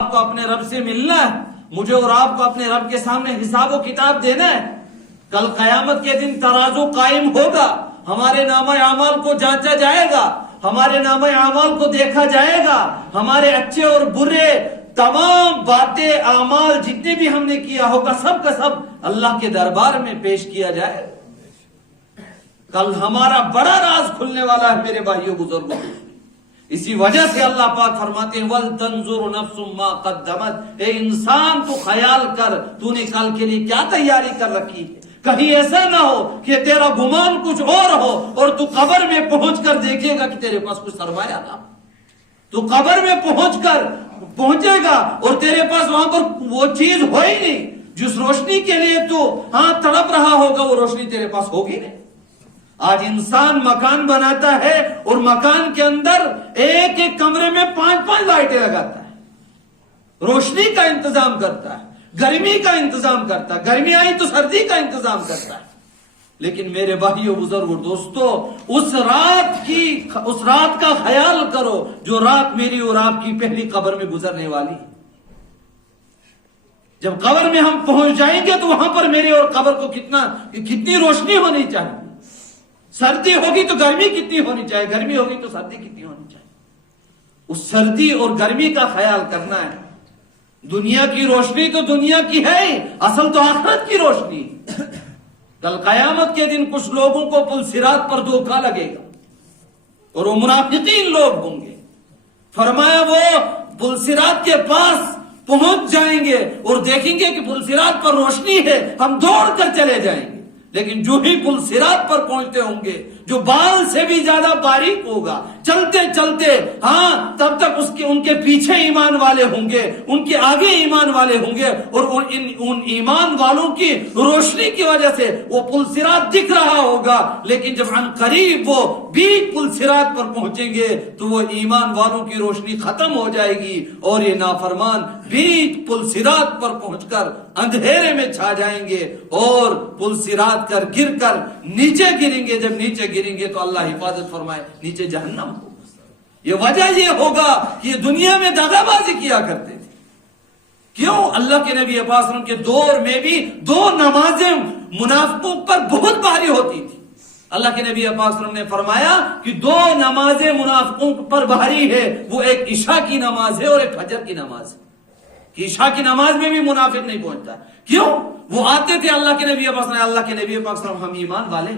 آپ کو اپنے رب سے ملنا ہے، مجھے اور آپ کو اپنے رب کے سامنے حساب و کتاب دینا ہے۔ کل قیامت کے دن ترازو قائم ہوگا، ہمارے نامہ اعمال کو جانچا جائے گا، ہمارے نامہ اعمال کو دیکھا جائے گا، ہمارے اچھے اور برے تمام باتیں اعمال جتنے بھی ہم نے کیا ہوگا سب کا سب اللہ کے دربار میں پیش کیا جائے۔ کل ہمارا بڑا راز کھلنے والا ہے میرے بھائیوں بزرگوں۔ اسی وجہ سے اللہ پاک فرماتے ہیں وَلْتَنْظُرُ نَفْسٌ مَا قَدَّمَتْ، اے انسان تو خیال کر تو نے کل کے لیے کیا تیاری کر رکھی ہے۔ کہیں ایسا نہ ہو کہ تیرا گمان کچھ اور ہو اور تو قبر میں پہنچ کر دیکھے گا کہ تیرے پاس کچھ سرمایہ تھا۔ تو قبر میں پہنچے گا اور تیرے پاس وہاں پر وہ چیز ہو ہی نہیں جس روشنی کے لیے تو تڑپ رہا ہوگا، وہ روشنی تیرے پاس ہوگی نہیں۔ آج انسان مکان بناتا ہے اور مکان کے اندر ایک ایک کمرے میں 5 لائٹیں لگاتا ہے، روشنی کا انتظام کرتا ہے، گرمی کا انتظام کرتا ہے، گرمی آئی تو سردی کا انتظام کرتا ہے۔ لیکن میرے بھائیوں بزرگوں دوستو، اس رات کا خیال کرو جو رات میری اور آپ کی پہلی قبر میں گزرنے والی ہے۔ جب قبر میں ہم پہنچ جائیں گے تو وہاں پر میری اور قبر کو کتنی روشنی ہونی چاہیے، سردی ہوگی تو گرمی کتنی ہونی چاہیے، گرمی ہوگی تو سردی کتنی ہونی چاہیے۔ اس سردی اور گرمی کا خیال کرنا ہے۔ دنیا کی روشنی تو دنیا کی ہے، اصل تو آخرت کی روشنی۔ کل قیامت کے دن کچھ لوگوں کو پل صراط پر دھوکا لگے گا اور وہ منافقین لوگ ہوں گے۔ فرمایا وہ پل صراط کے پاس پہنچ جائیں گے اور دیکھیں گے کہ پل صراط پر روشنی ہے، ہم دوڑ کر چلے جائیں گے۔ لیکن جو ہی پل صراط پر پہنچتے ہوں گے، جو بال سے بھی زیادہ باریک ہوگا، چلتے چلتے تب تک ان کے پیچھے ایمان والے ہوں گے، ان کے آگے ایمان والے ہوں گے، اور ان ایمان والوں کی روشنی کی وجہ سے وہ پل صراط دکھ رہا ہوگا۔ لیکن جب عن قریب وہ بیچ پل صراط پر پہنچیں گے تو وہ ایمان والوں کی روشنی ختم ہو جائے گی اور یہ نافرمان بیچ پل صراط پر پہنچ کر اندھیرے میں چھا جائیں گے اور پل صراط کر گر کر نیچے گریں گے۔ جب نیچے گریں گے تو اللہ حفاظت فرمائے نیچے جہنم ہو۔ یہ وجہ یہ ہوگا کہ یہ دنیا میں دغا بازی کیا کرتے تھے۔ کیوں؟ اللہ کے نبی پاک صلی اللہ علیہ وسلم کے دور میں بھی 2 نمازیں منافقوں پر بہت بھاری ہوتی تھی۔ اللہ کے نبی پاک صلی اللہ علیہ وسلم نے فرمایا کہ 2 نمازیں منافقوں پر بھاری ہے، وہ ایک عشاء کی نماز ہے اور ایک فجر کی نماز ہے۔ کہ عشاء کی نماز میں بھی منافق نہیں پہنچتا۔ کیوں؟ وہ آتے تھے اللہ کے نبی پاک صلی اللہ علیہ وسلم، ہم ایمان والے،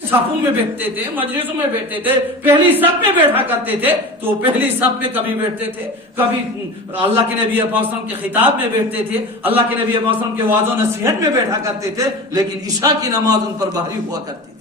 صفوں میں بیٹھتے تھے، مجلسوں میں بیٹھتے تھے، پہلی صف میں بیٹھا کرتے تھے، تو پہلی صف میں کبھی بیٹھتے تھے، کبھی اللہ کے نبی پاک صلی اللہ علیہ وسلم کے خطاب میں بیٹھتے تھے، اللہ کے نبی پاک صلی اللہ علیہ وسلم کے وعظ و نصیحت میں بیٹھا کرتے تھے، لیکن عشاء کی نماز ان پر بھاری ہوا کرتی۔